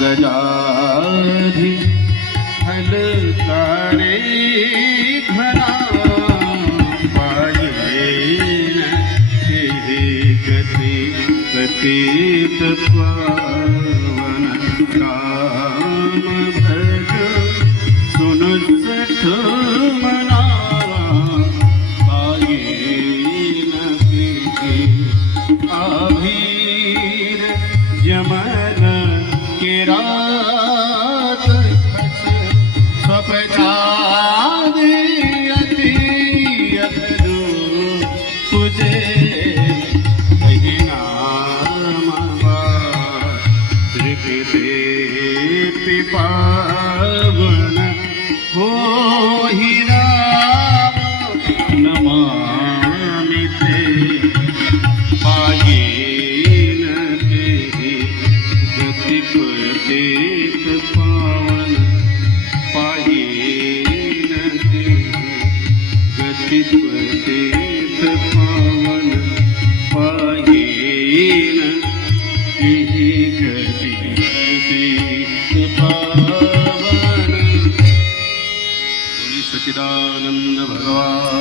गजाधि फलकारे घना पायेन गति पतित पावन राम भज सुन सठ मना पायेन आभीर यमन के रात स्वपचादि अति अधरू तुझे वही नाम त्रिपदे पिपावन हो ही राम नमामि ते पायेन गति पतित पावन पायेन गति पतित पावन पायेन गति पतित पावन। बोलिए सच्चिदानंद भगवान।